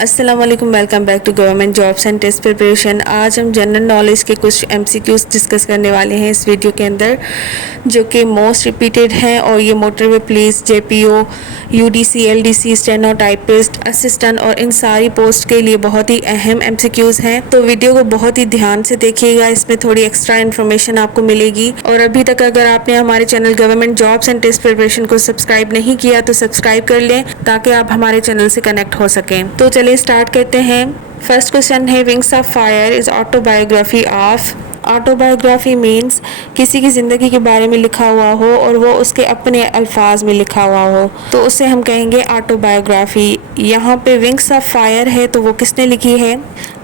अस्सलाम वालेकुम, welcome back to government jobs and test preparation. आज हम जनरल नॉलेज के कुछ एमसीक्यूज डिस्कस करने वाले हैं इस वीडियो के अंदर, जो कि मोस्ट रिपीटेड हैं। और ये motorway police, जेपीओ, UDC, LDC, steno typist, assistant और इन सारी पोस्ट के लिए बहुत ही अहम एमसीक्यूज हैं। तो वीडियो को बहुत ही ध्यान से देखिएगा, इसमें थोड़ी एक्स्ट्रा इन्फॉर्मेशन आपको मिलेगी। और अभी तक अगर आपने हमारे channel government jobs and test preparation को सब्सक्राइब नहीं किया तो सब्सक्राइब कर लें, ताकि आप हमारे चैनल से कनेक्ट हो सकें। तो चलिए स्टार्ट करते हैं। फर्स्ट क्वेश्चन है, wings of fire is autobiography of. Autobiography means किसी की ज़िंदगी के बारे में लिखा हुआ हो और वो उसके अपने अल्फाज में लिखा हुआ हो, तो उसे हम कहेंगे ऑटोबायोग्राफी। यहाँ पे विंग्स ऑफ फायर है तो वो किसने लिखी है?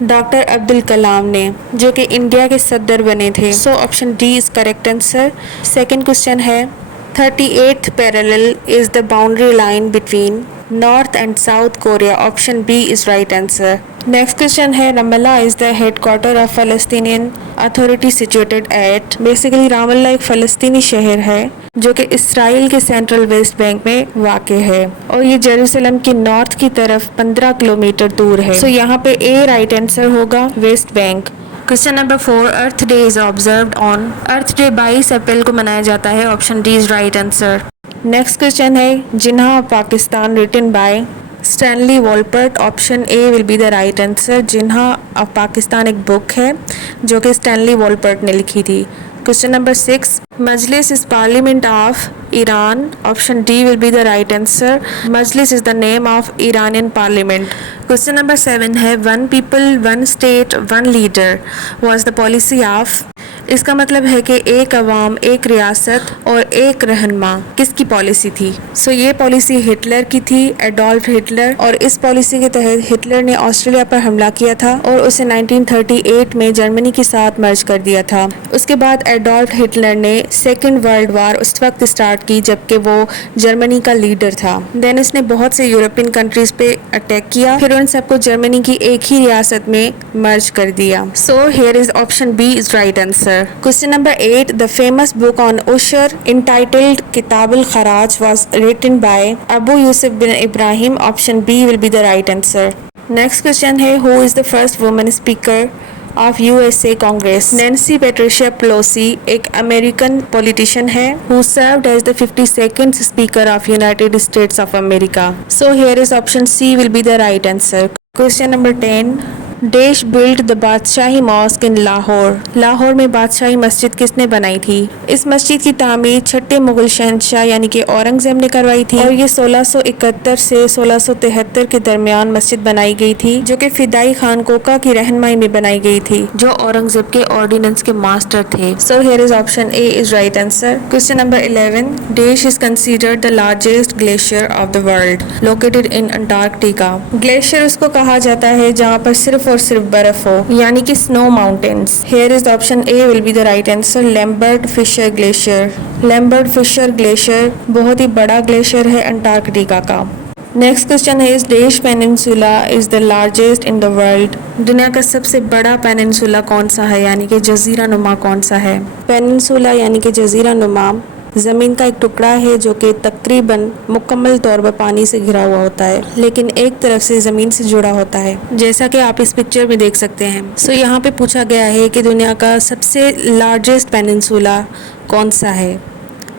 डॉक्टर अब्दुल कलाम ने, जो कि इंडिया के सदर बने थे। So option D is correct answer. Second question है, 38th parallel is the boundary line between North and South Korea. Option B is right answer. Next question है, Ramallah is the headquarter of Palestinian Authority situated at. Basically Ramallah एक फ़लस्तीनी शहर है जो कि Israel के central West Bank में वाक़ है, और ये जेरूसलम की नॉर्थ की तरफ 15 किलोमीटर दूर है। सो यहाँ पे ए राइट आंसर होगा, West Bank. Question number 4, Earth Day is observed on. Earth Day 22 April को मनाया जाता है। Option D is right answer. Next question है, Jinnah of Pakistan written by Stanley Wolpert. Option A will be the right answer. Jinnah of Pakistan एक book है जो कि Stanley Wolpert ने लिखी थी। Question number 6, Majlis is parliament of Iran. Option D will be the right answer. Majlis is the name of Iranian parliament. Question number 7 है, one people one state one leader was the policy of. इसका मतलब है कि एक अवाम एक रियासत और एक रहनुमा किसकी पॉलिसी थी? सो ये पॉलिसी हिटलर की थी, एडोल्फ हिटलर। और इस पॉलिसी के तहत हिटलर ने ऑस्ट्रेलिया पर हमला किया था और उसे 1938 में जर्मनी के साथ मर्ज कर दिया था। उसके बाद एडोल्फ हिटलर ने सेकेंड वर्ल्ड वार उस वक्त स्टार्ट की जबकि वो जर्मनी का लीडर था। देन उसने बहुत से यूरोपियन कंट्रीज पे अटैक किया, फिर उन सबको जर्मनी की एक ही रियासत में मर्ज कर दिया। So here is option B is right answer. Question number 8, the famous book on Usher entitled Kitab al-Kharaj was written by Abu Yusuf bin Ibrahim. Option B will be the right answer. Next question है, who is the first woman speaker of USA Congress? Nancy Patricia Pelosi एक American politician है who served as the 52nd Speaker of United States of America. So here is option C will be the right answer. Question number 10, dash build the Badshahi mosque in Lahore. Lahore में बादशाही मस्जिद किसने बनाई थी? इस मस्जिद की तामीर छठे मुगल शहंशाह यानी कि औरंगजेब ने करवाई थी, और ये 1671 से 1673 के दरमियान मस्जिद बनाई गई थी, जो कि फिदाई खान कोका की रहनुमाई में बनाई गई थी, जो औरंगजेब के ऑर्डिनेंस के मास्टर थे। सो here is option A is right answer. Question number 11, dash is considered the largest glacier of the world located in Antarctica. Glacier उसको कहा जाता है जहाँ पर सिर्फ और सिर्फ बर्फ हो, यानी कि snow mountains. Here is option A will be the right answer, Lambert Fisher glacier. Lambert Fisher glacier बहुत ही बड़ा ग्लेशियर है अंटार्कटिका का। नेक्स्ट क्वेश्चन है, इस dash peninsula is the largest in the world. दुनिया का सबसे बड़ा पेनिनसुला कौन सा है, यानी कि जजीरा नुमा कौन सा है? पेनिनसुला यानी कि जजीरा नुमा ज़मीन का एक टुकड़ा है जो कि तकरीबन मुकम्मल तौर पर पानी से घिरा हुआ होता है, लेकिन एक तरफ से ज़मीन से जुड़ा होता है, जैसा कि आप इस पिक्चर में देख सकते हैं। सो यहाँ पे पूछा गया है कि दुनिया का सबसे लार्जेस्ट पेनिनसुला कौन सा है,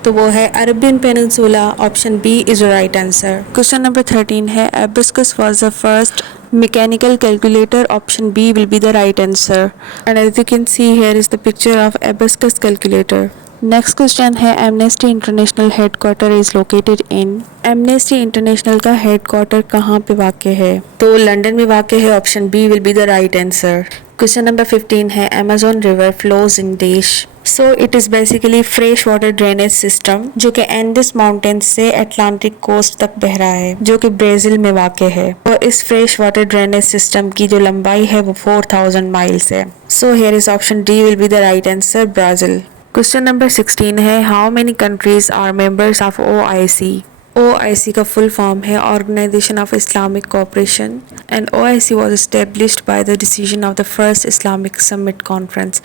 तो वो है Arabian peninsula. Option B is right answer. Question number 13 है, abacus was the first mechanical calculator. Option B will be the right answer. And as you can see here is the picture of abacus calculator. Next question है, Amnesty International headquarter is located in. Amnesty International का headquarter कहाँ पे वाक़ है? तो London में वाक़ है। Option B will be the right answer. Question number 15 है, अमेज़न रिवर फ्लोज इन देश। So it is basically fresh water drainage system जो कि एंडिस माउंटेन से अटलांटिक कोस्ट तक बह रहा है, जो कि ब्राज़ील में वाक़ है। और इस फ्रेश वाटर ड्रेनेज सिस्टम की जो लंबाई है वो 4000 माइल्स है। So here is option D will be the right answer, Brazil. Question number 16 है, how many countries are members of OIC। OIC का फुल फॉर्म है organisation of Islamic cooperation, and OIC was established by the decision of the first Islamic Summit Conference,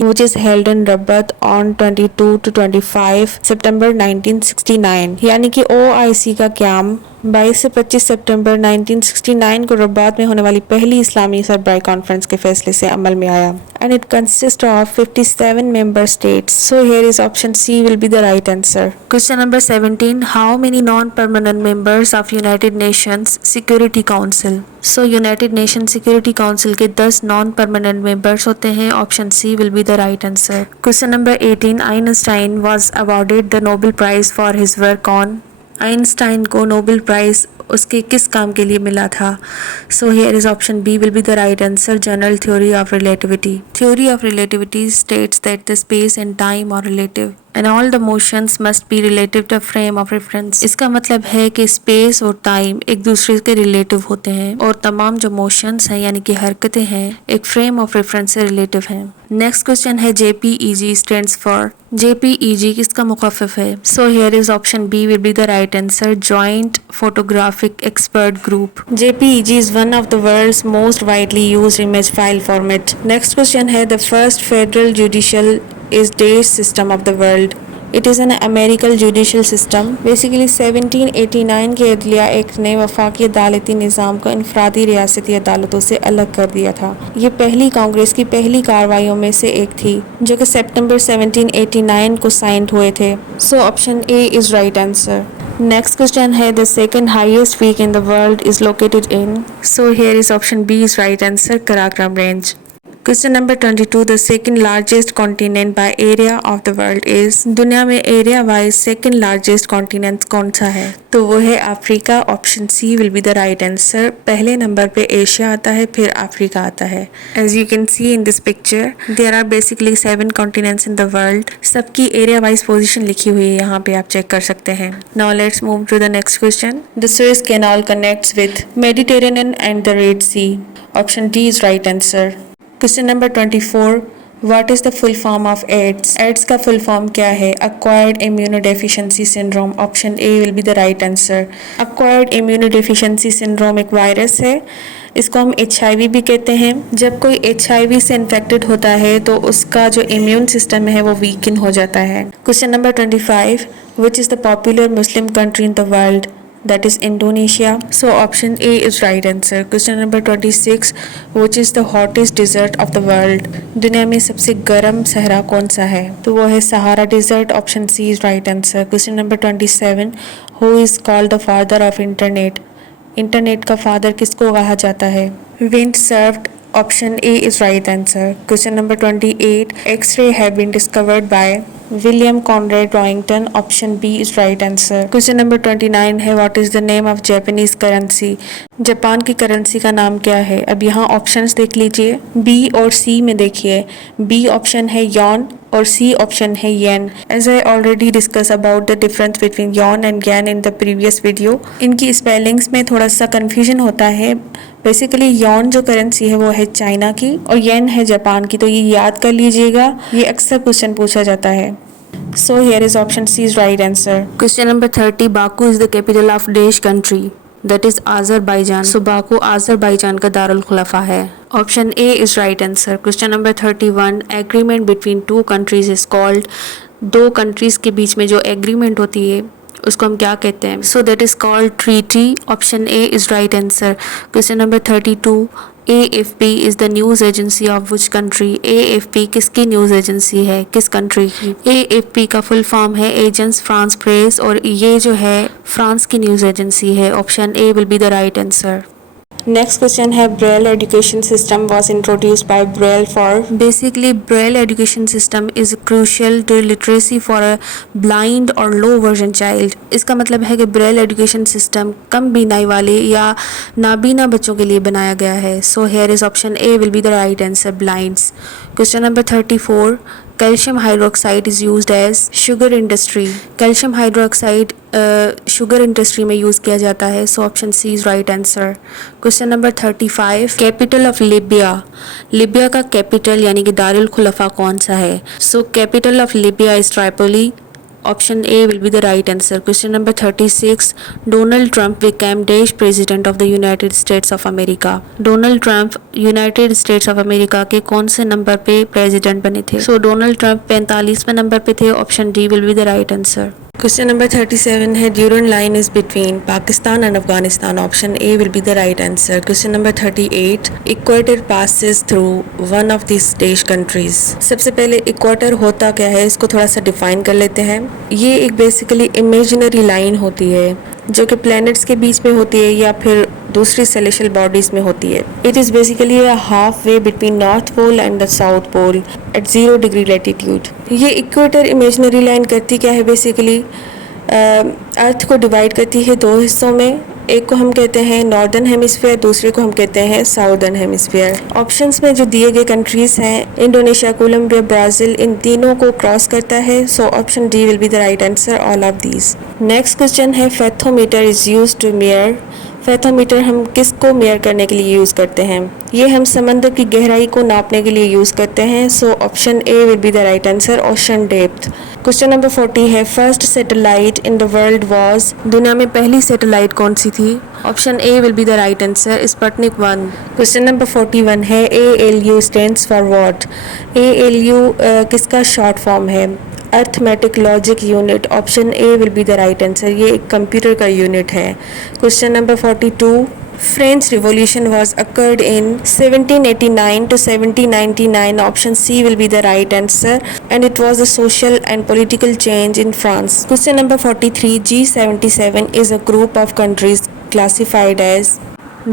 which is held in Rabat on 22 to 25 September 1969। यानी कि OIC का क़याम 22 से 25 सितंबर 1969 को Rabat में होने वाली पहली इस्लामी सरबराही कॉन्फ्रेंस के फैसले से अमल में आया and it consist of 57 member states. So here is option C will be the right answer. Question number 17. How many non permanent members of United Nations security council. So United Nation security council के 10 non permanent members होते हैं. Option C will be the right answer. Question number 18. Einstein was awarded the Nobel prize for his work on. Einstein को Nobel prize उसके किस काम के लिए मिला था. So here is option B will be the right answer. General theory of relativity. Theory of relativity states that the space and time are relative and all the motions must be relative to frame of reference. इसका मतलब है कि space और time एक दूसरे के relative होते हैं और तमाम जो मोशंस हैं यानी कि हरकतें हैं एक फ्रेम ऑफ रेफरेंस से रिलेटिव हैं. नेक्स्ट क्वेश्चन है JPEG स्टैंड्स फॉर. JPEG किसका मुखफ़िफ है. So here is option B will be the right answer. Joint photographic expert group. JPEG is one of the world's most widely used image file format. Next question है the first federal judicial is dash system of the world. It is an American judicial system. Basically 1789 के अदलिया act ने वफाकी अदालती निज़ाम को इनफरादी रियासती अदालतों से अलग कर दिया था. ये पहली कांग्रेस की पहली कार्रवाइयों में से एक थी जो कि सितंबर 1789 को साइंड हुए थे. So option A is right answer. Next question है the second highest peak in the world is located in. So here is option B is right answer. Karakoram range. Question number 22. The second largest continent by area of the world is. दुनिया में area wise second largest continent कौन सा है. तो वो है Africa. Option C will be the right answer. पहले नंबर पे एशिया आता है फिर अफ्रीका आता है. As you can see in this picture there are basically 7 continents in the world. सबकी एरिया वाइज पोजीशन लिखी हुई है यहाँ पे आप चेक कर सकते हैं. Now let's move to the next question. The Suez Canal connects with Mediterranean and the Red Sea. Option D is right answer. Question number 24. What is the full form of AIDS. AIDS का full form क्या है. Acquired immunodeficiency syndrome. Option A will be the right answer. Acquired immunodeficiency syndrome एक virus है. इसको हम HIV भी कहते हैं. जब कोई HIV से इन्फेक्टेड होता है तो उसका जो इम्यून सिस्टम है वो वीकन हो जाता है. Question number 25. Which is the popular Muslim country in the world. That is Indonesia. So option A is right answer. Question number 26. Which is the hottest desert of the world? दुनिया में सबसे गर्म सहरा कौन सा है. तो वो है Sahara desert. Option C is right answer. Question number 27. Who is called the father of internet? Internet का फादर किसको कहा जाता है. Vint Cerf. Option A is right answer. Question number 28. X-ray have been discovered by William Conrad Roentgen. Option B is right answer. Question number 29 है what is the name of Japanese currency? Japan की currency का नाम क्या है. अब यहाँ options देख लीजिए. B और C में देखिए. B ऑप्शन है यॉन और C ऑप्शन है येन. As I already discussed about the difference between yuan and yen in the previous video. इनकी स्पेलिंग्स में थोड़ा सा कंफ्यूजन होता है. बेसिकली यॉन जो करेंसी है वो है चाइना की और येन है जापान की. तो ये याद कर लीजिएगा. ये अक्सर क्वेश्चन पूछा जाता है. So here is option C is right answer. Question number 30. Baku is the capital of Dash country. That is Azerbaijan. So Baku Azerbaijan का दारुल खुलाफा है. Option A is right answer. Question number 31. Agreement between two countries is called. दो countries के बीच में जो agreement होती है उसको हम क्या कहते हैं. So that is called treaty. Option A is right answer. Question number 32. AFP is the news agency of which country. AFP किसकी न्यूज़ एजेंसी है, किस कंट्री की. AFP का फुल फॉर्म है एजेंस फ्रांस प्रेस और ये जो है फ्रांस की न्यूज़ एजेंसी है. Option A will be the right answer. Next question है Braille education system was introduced by Braille for. Basically Braille education system is crucial to literacy for a blind और low vision child. इसका मतलब है कि Braille education system कम बीनाई वाले या नाबीना बच्चों के लिए बनाया गया है. So here is option A will be the right answer. Blinds. Question number 34. Calcium hydroxide is used as sugar industry. Calcium hydroxide sugar industry में यूज़ किया जाता है. So option C is right answer. Question number 35. Capital of Libya. Libya का capital यानी कि दारुल खुलफा कौन सा है. So capital of Libya is Tripoli. Option A will be the right answer. Question number 36. Donald Trump became Dash President of the United States of America. Donald Trump United States of America के कौन से number पे president बने थे. So Donald Trump 45वें number पे थे. Option D will be the right answer. Question number 37 है Durand line is between Pakistan and Afghanistan, option A will be the right answer. Question number 38 equator passes through one of this देश countries. सबसे पहले equator होता क्या है, इसको थोड़ा सा डिफाइन कर लेते हैं। ये एक बेसिकली इमेजिनरी लाइन होती है जो कि प्लैनेट्स के बीच में होती है या फिर दूसरी सेलेशियल बॉडीज में होती है। It is basically a half way between north pole and the south pole at 0 degree latitude. ये इक्वेटर इमेजिनरी लाइन करती क्या है, बेसिकली अर्थ को डिवाइड करती है दो हिस्सों में। एक को हम कहते हैं नॉर्दर्न हेमिस्फीयर, दूसरे को हम कहते हैं साउदर्न हेमिस्फीयर। ऑप्शंस में जो दिए गए कंट्रीज हैं इंडोनेशिया, कोलंबिया, ब्राज़ील, इन तीनों को क्रॉस करता है। So option D will be the right answer all of these. Next question है फेथोमीटर इज यूज टू मेयर। फेथोमीटर हम किसको मेयर करने के लिए यूज़ करते हैं? ये हम समंदर की गहराई को नापने के लिए यूज़ करते हैं। सो option A will be the right answer ocean depth. Question number 40 है first satellite in the world was. दुनिया में पहली सैटेलाइट कौन सी थी? Option A will be the right answer Sputnik 1। Question number 41 है ALU stands for what. ALU किसका short form है? Arithmetic logic unit. Option A will be the right answer. ये एक कंप्यूटर का यूनिट है। Question number 42 French Revolution was occurred in 1789 to 1799. Option C will be the right answer, and it was a social and political change in France. Question number 43 G77 is a group of countries classified as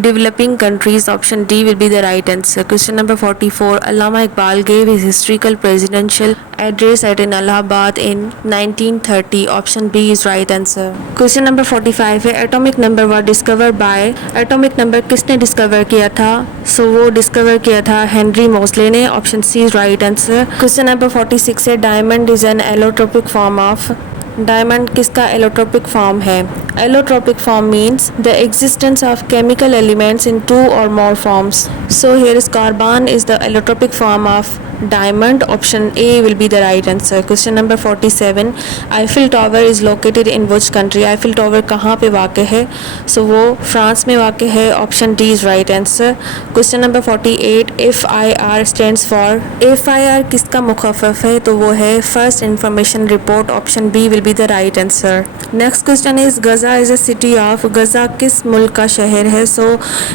developing countries. Option D will be the right answer. Question number 44 Allama Iqbal gave his historical presidential address at in Allahabad in 1930. Option B is right answer. Question number 45 है atomic number was discovered by। atomic number किसने discover किया था? सो वो discover किया था Henry Moseley ने। Option C is right answer. Question number 46 है diamond is an allotropic form of. Diamond किसका एलोट्रोपिक फॉर्म है? Allotropic form means the existence of chemical elements in 2 or more forms. So here is carbon is the allotropic form of diamond. Option A will be the right answer. Question number 47 Eiffel Tower is located in which country? Eiffel Tower कहाँ पे वाक़ है? So वो France में वाक़ है। Option D is right answer. Question number 48 FIR stands for। FIR किसका मुख़फ़फ़ है? तो वो है First Information Report. Option B will be the right answer. Next question is Gaza is a city of। गज़ा किस मुल्क का शहर है? So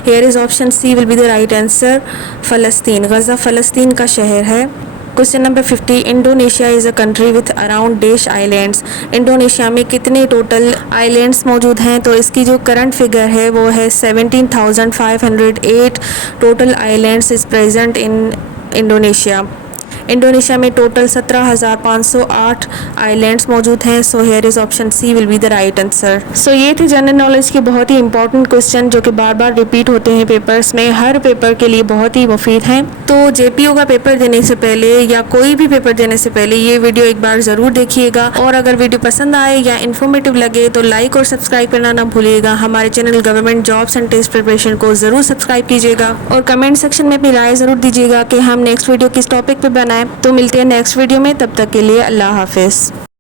here is option C will be the right answer फ़लस्तीन। गज़ा फ़लस्तीन का शहर है। Question number 50 Indonesia is a country with around dash islands. Indonesia में कितने टोटल आइलैंड्स मौजूद हैं? तो इसकी जो करंट फिगर है वो है 17,508 total islands is present in Indonesia. Indonesia में टोटल 17,508 आइलैंड्स मौजूद हैं। So here is option C will be the right answer. So ये थे जनरल नॉलेज के बहुत ही इंपॉर्टेंट क्वेश्चन जो कि बार बार रिपीट होते हैं पेपर्स में। हर पेपर के लिए बहुत ही मुफीद हैं। तो JPO का पेपर देने से पहले या कोई भी पेपर देने से पहले ये वीडियो एक बार ज़रूर देखिएगा, और अगर वीडियो पसंद आए या इन्फॉर्मेटिव लगे तो लाइक और सब्सक्राइब करना ना भूलिएगा। हमारे channel government jobs and test preparation को ज़रूर सब्सक्राइब कीजिएगा और कमेंट सेक्शन में अपनी राय ज़रूर दीजिएगा कि हम नेक्स्ट वीडियो किस टॉपिक पर बनाएं। तो मिलते हैं नेक्स्ट वीडियो में, तब तक के लिए अल्लाह हाफिज़।